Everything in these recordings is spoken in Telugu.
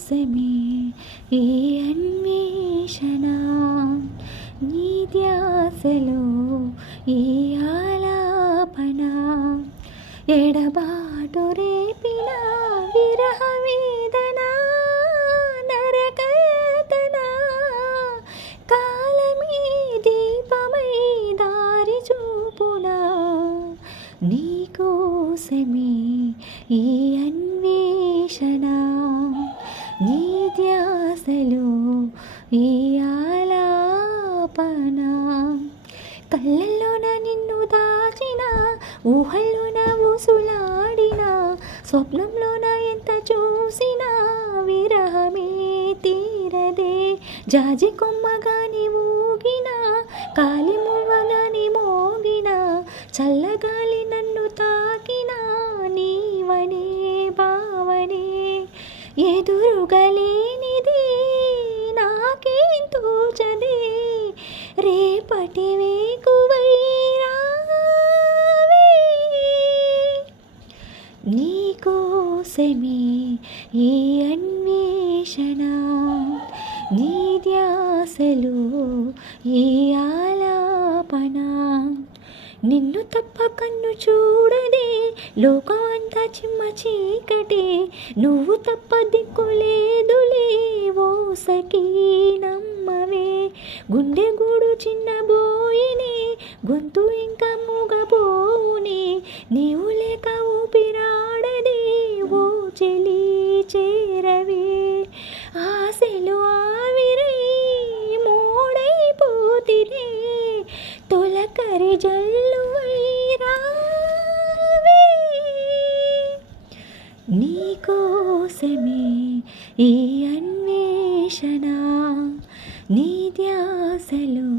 నీకోసమే ఈ అన్వేషణ, నీ ధ్యాసలో ఈ ఆలాపన, ఎడబాటు రేపిన విరహ వేదన, నరకయాతన, కాలమే దీపమై దారి చూపునా, నీకోసమే ఈ అన్వేషణ, నీ ధ్యాసలో ఈ ఆలాపన. కళ్ళల్లోన నిన్ను దాచిన, ఊహల్లోన ఊసులాడిన, స్వప్నంలోన ఎంత చూసినా విరహమే తీరదే. జాజి కొమ్మగాని ఊగిన, కాలి మువ్వగాని మోగిన, చల్లగాలి నన్ను తాకిన, నీవనే భావనే ఎదురుగలేనిది నాకేం తోచదే. రేపటి వేకువై రావే, నీకోసమే ఈ అన్వేషణ, నీ ధ్యాసలో ఈ ఆలాపన. నిన్ను తప్ప కన్ను చూడదే లోకం అంతా చిమ్మ చీకటే, నువ్వు తప్ప దిక్కులేదులే ఓ సఖీ నమ్మవే. గుండె గూడు చిన్నబోయినే, గొంతు ఇంకా మూగబోవునే, నీవు లేక ఊపిరాడదే ఓ చెలి చేరవే. ఆశలు ఆవిరై మోడైపోతినే, తొలకరి జల్లువై రావే, నీకోసమే ఈ అన్వేషణ, నీ ధ్యాసలో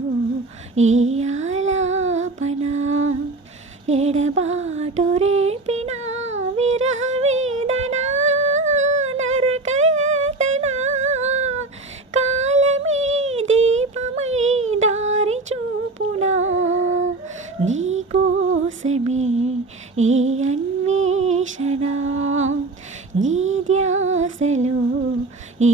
ఈ ఆలాపన, ఎడబాటు రేపిన విరహ వేదన, నరకయాతన, కాలమే దీపమై దారి చూపునా, నీకోసమే ఈ అన్వేషణ, నీ ధ్యాసలో ఈ